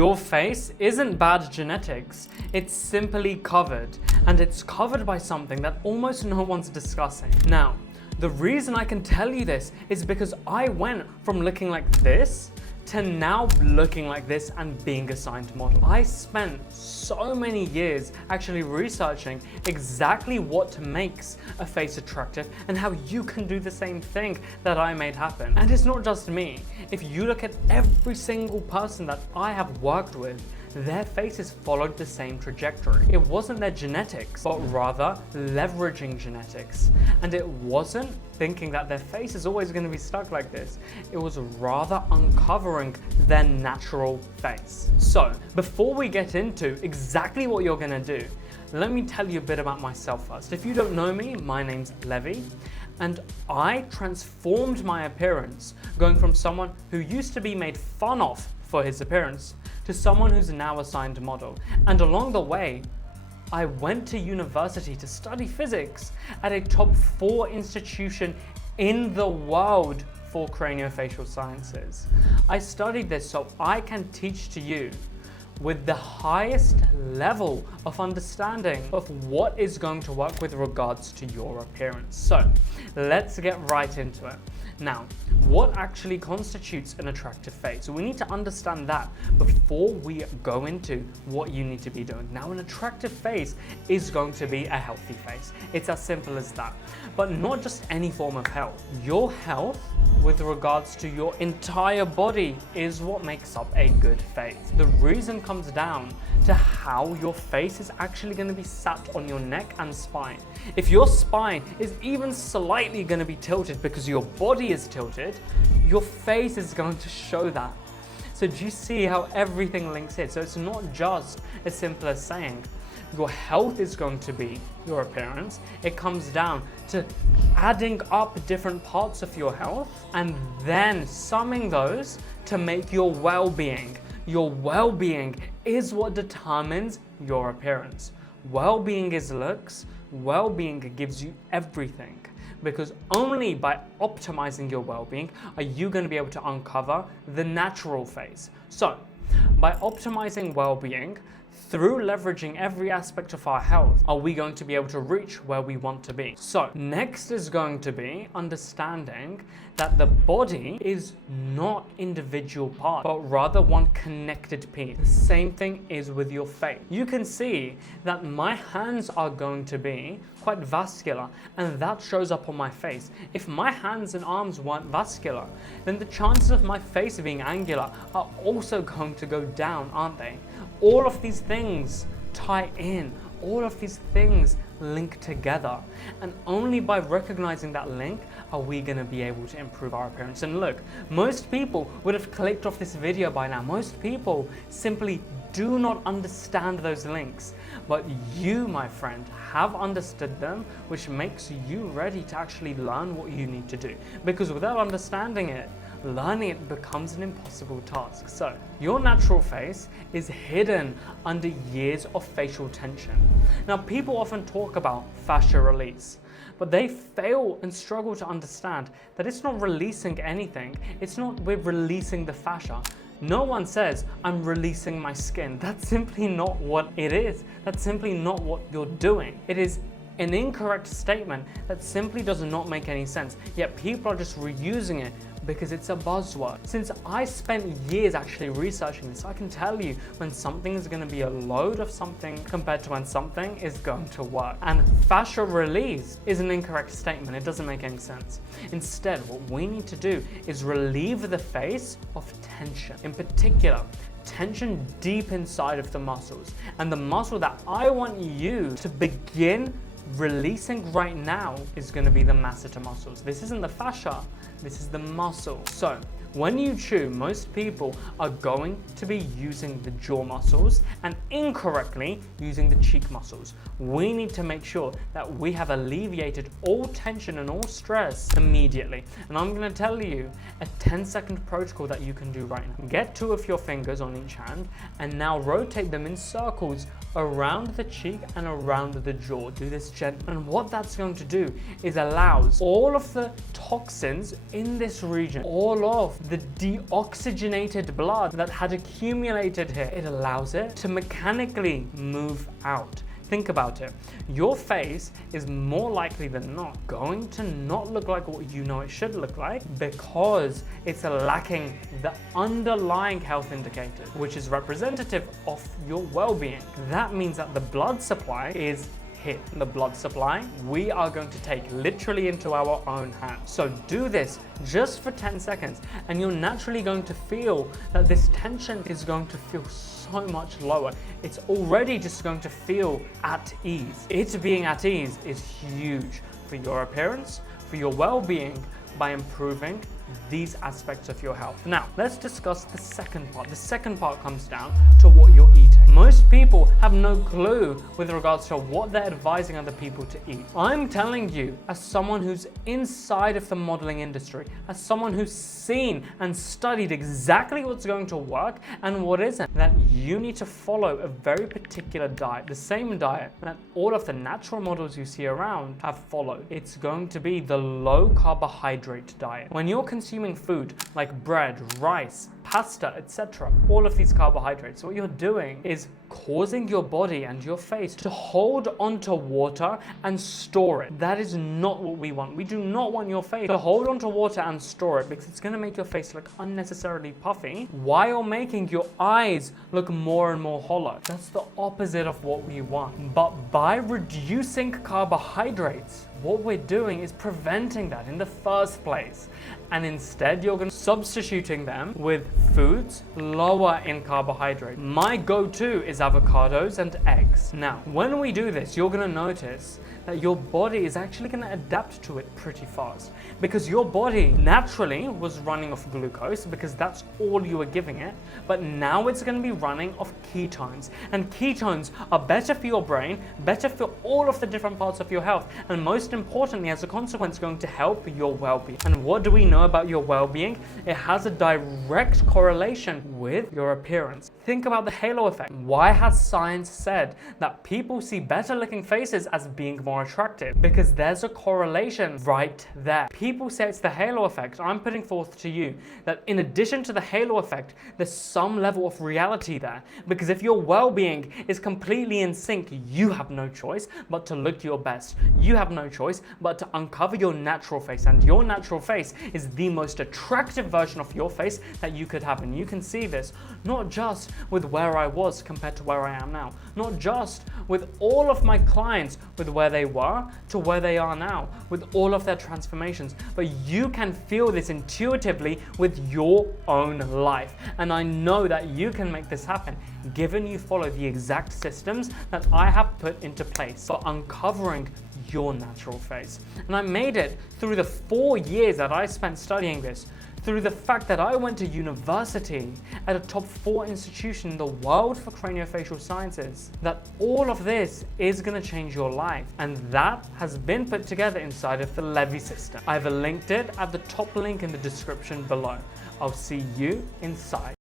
Your face isn't bad genetics, it's simply covered, and it's covered by something that almost no one's discussing. Now, the reason I can tell you this is because I went from looking like this to now looking like this and being a signed model. I spent so many years actually researching exactly what makes a face attractive and how you can do the same thing that I made happen. And it's not just me. If you look at every single person that I have worked with, their faces followed the same trajectory. It wasn't their genetics, but rather leveraging genetics. And it wasn't thinking that their face is always going to be stuck like this. It was rather uncovering their natural face. So, before we get into exactly what you're going to do, let me tell you a bit about myself first. If you don't know me, my name's Levi, and I transformed my appearance, going from someone who used to be made fun of for his appearance to someone who's now a signed model. And along the way, I went to university to study physics at a top 4 institution in the world for craniofacial sciences. I studied this so I can teach to you with the highest level of understanding of what is going to work with regards to your appearance. So let's get right into it. Now, what actually constitutes an attractive face? So we need to understand that before we go into what you need to be doing. Now, an attractive face is going to be a healthy face. It's as simple as that. But not just any form of health. Your health with regards to your entire body is what makes up a good face. The reason comes down to how your face is actually going to be sat on your neck and spine. If your spine is even slightly going to be tilted because your body is tilted, your face is going to show that. So do you see how everything links in? So it's not just as simple as saying your health is going to be your appearance. It comes down to adding up different parts of your health and then summing those to make your well-being. Your well-being is what determines your appearance. Well-being is looks. Well-being gives you everything, because only by optimizing your well-being are you going to be able to uncover the natural face. So, by optimizing well-being, through leveraging every aspect of our health, are we going to be able to reach where we want to be. So, next is going to be understanding that the body is not individual parts, but rather one connected piece. The same thing is with your face. You can see that my hands are going to be quite vascular, and that shows up on my face. If my hands and arms weren't vascular, then the chances of my face being angular are also going to go down, aren't they? All of these things tie in. All of these things link together. And only by recognizing that link are we going to be able to improve our appearance. And look, most people would have clicked off this video by now. Most people simply do not understand those links. But you, my friend, have understood them, which makes you ready to actually learn what you need to do. Because without understanding it, learning it becomes an impossible task. So, your natural face is hidden under years of facial tension. Now, people often talk about fascia release, but they fail and struggle to understand that it's not releasing anything. It's not we're releasing the fascia. No one says, I'm releasing my skin. That's simply not what it is. That's simply not what you're doing. It is an incorrect statement that simply does not make any sense, yet people are just reusing it because it's a buzzword. Since I spent years actually researching this, I can tell you when something is going to be a load of something compared to when something is going to work. And fascia release is an incorrect statement. It doesn't make any sense. Instead, what we need to do is relieve the face of tension. In particular, tension deep inside of the muscles. And the muscle that I want you to begin releasing right now is going to be the masseter muscles. This isn't the fascia, this is the muscle. So when you chew, most people are going to be using the jaw muscles and incorrectly using the cheek muscles. We need to make sure that we have alleviated all tension and all stress immediately. And I'm going to tell you a 10-second protocol that you can do right now. Get 2 of your fingers on each hand and now rotate them in circles around the cheek and around the jaw. Do this gently. And what that's going to do is allows all of the toxins in this region, all of the deoxygenated blood that had accumulated here. It allows it to mechanically move out. Think about it. Your face is more likely than not going to not look like what you know it should look like because it's lacking the underlying health indicator, which is representative of your well-being. That means that the blood supply is hit. The blood supply we are going to take literally into our own hands. So do this just for 10 seconds and you're naturally going to feel that this tension is going to feel so much lower. It's already just going to feel at ease. It being at ease is huge for your appearance, for your well-being, by improving these aspects of your health. Now, let's discuss the second part. The second part comes down to what you're eating. Most people have no clue with regards to what they're advising other people to eat. I'm telling you, as someone who's inside of the modeling industry, as someone who's seen and studied exactly what's going to work and what isn't, that you need to follow a very particular diet, the same diet that all of the natural models you see around have followed. It's going to be the low carbohydrate diet. When you're consuming food like bread, rice, pasta, etc., all of these carbohydrates, what you're doing is causing your body and your face to hold onto water and store it. That is not what we want. We do not want your face to hold onto water and store it because it's going to make your face look unnecessarily puffy while making your eyes look more and more hollow. That's the opposite of what we want. But by reducing carbohydrates, what we're doing is preventing that in the first place. And instead, you're going to substituting them with foods lower in carbohydrate. My go-to is avocados and eggs. Now, when we do this, you're going to notice that your body is actually going to adapt to it pretty fast because your body naturally was running off glucose because that's all you were giving it, but now it's going to be running off ketones, and ketones are better for your brain, better for all of the different parts of your health, and most importantly, as a consequence, going to help your well-being. And what do we know about your well-being? It has a direct correlation with your appearance. Think about the halo effect. Why has science said that people see better looking faces as being more attractive? Because there's a correlation right there. People say it's the halo effect. I'm putting forth to you that in addition to the halo effect, there's some level of reality there. Because if your well-being is completely in sync, you have no choice but to look your best. You have no choice but to uncover your natural face, and your natural face is the most attractive version of your face that you could have. And you can see this not just with where I was compared to where I am now, not just with all of my clients with where they were to where they are now, with all of their transformations, but you can feel this intuitively with your own life. And I know that you can make this happen given you follow the exact systems that I have put into place for uncovering your natural face. And I made it through the 4 years that I spent studying this, through the fact that I went to university at a top 4 institution in the world for craniofacial sciences, that all of this is going to change your life. And that has been put together inside of the Levy system. I've linked it at the top link in the description below. I'll see you inside.